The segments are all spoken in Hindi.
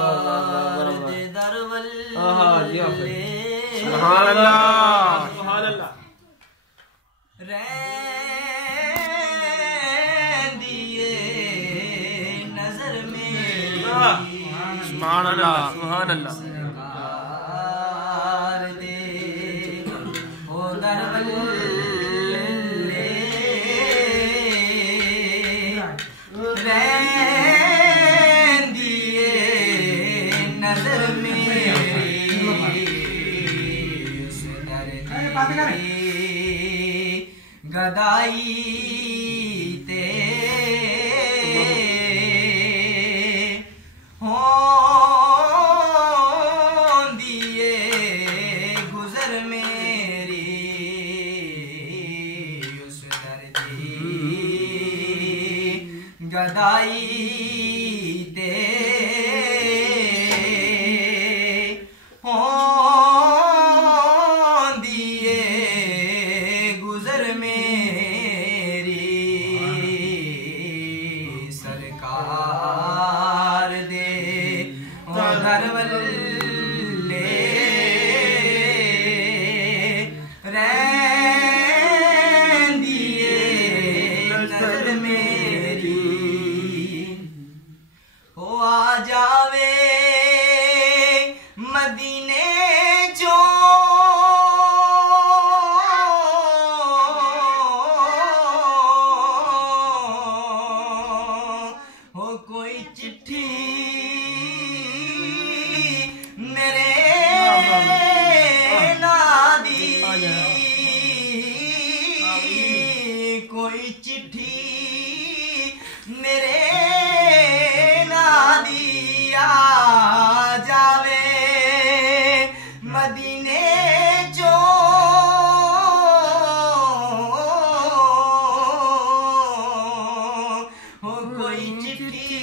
सरकार दे दरवल सुभान अल्लाह सुभान अल्लाह दिए नजर में सुभान अल्लाह सुभान अल्लाह सरकार दे ओ दरवल गदाई ते दिए गुजर मेरी उस दर्दी गदाई ते कोई चिट्ठी मेरे ना दिया जावे मदीने जो हो कोई चिट्ठी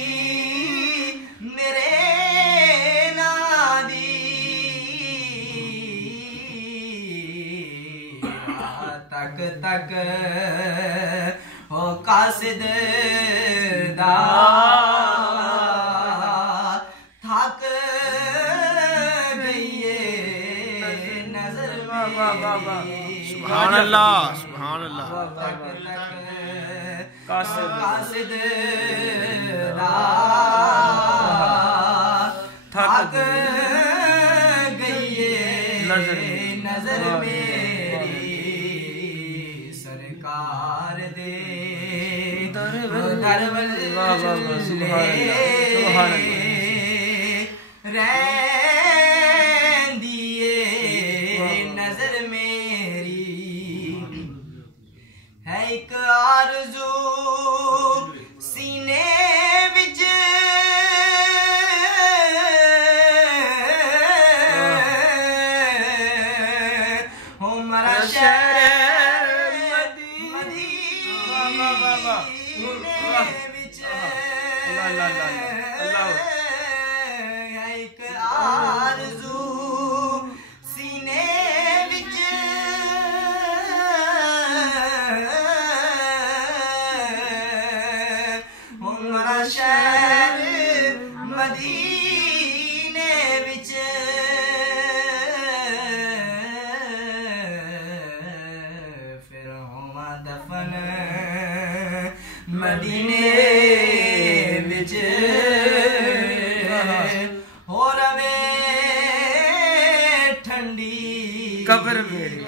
मेरे ना दी तक तक हो कासिद दा थक गई नजर में सुभान अल्लाह सुभान अल्लाह तक तक कासिद दा थक गई नजर में सरकार दे दरवल दिए नजर मेरी है एक आरज़ू सीने विच हो मरा एक आरज़ू सीने विच हमारा शहर मदीने विच फिर होवा दफन मदीने विच हो रवे ठंडी कब्र मेरी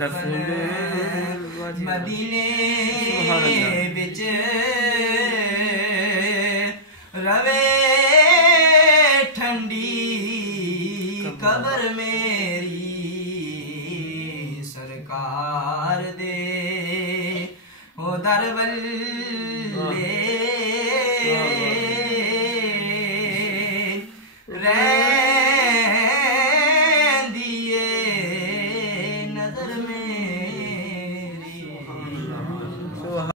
दफन मदीने विच रवे ठंडी कब्र मेरी सरकार दे ओ दरवल